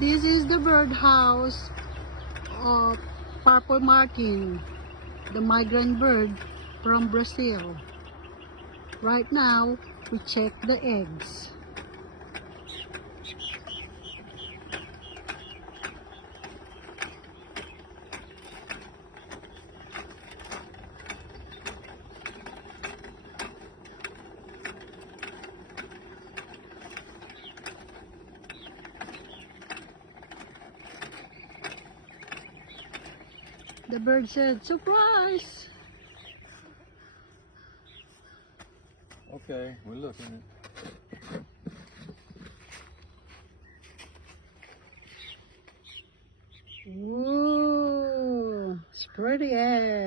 This is the birdhouse of purple marking, the migrant bird from Brazil. Right now, we check the eggs. The bird said, "Surprise!" Okay, we're looking. Ooh, it's pretty egg.